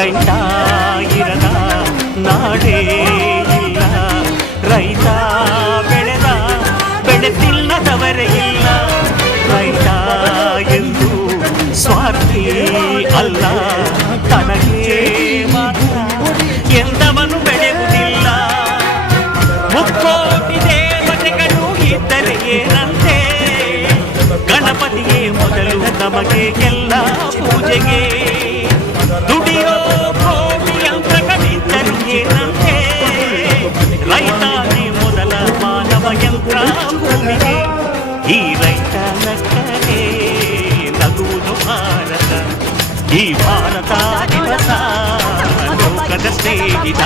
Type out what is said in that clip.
ರೈತ ಇರದ ನಾಡೇ ಇಲ್ಲ, ರೈತ ಬೆಳೆದ ಬೆಳೆ ತಿನ್ನದವರೇ ಇಲ್ಲ. ರೈತ ಎಂದು ಸ್ವಾರ್ಥಿ ಅಲ್ಲ, ತನಗೆ ಮಾತ್ರ ಎಂದವನು ಬೆಳೆಯುವುದಿಲ್ಲ. ಮುಕ್ಕೋಟಿ ದೇವತೆಗಳು ಇದ್ದರೆ ಏನಂತೆ, ಗಣಪತಿಯೇ ಮೊದಲು ನಮಗೆ ಎಲ್ಲ ಪೂಜೆಗೆ. ದುಡಿಯೋ ಕೋಟಿ ಯಂತ್ರಗಳಿದ್ದರು ಏನಂತೆ, ರೈತನೇ ಮೊದಲ ಮಾನವ ಯಂತ್ರ ಭೂಮಿಗೆ. ಈ ರೈತ ನಕ್ಕರೆ ನಗುವುದು ಭಾರತ, ಈ ಭಾರತ ದಿವಸ ಲೋಕದ ಸ್ನೇಹಿತ.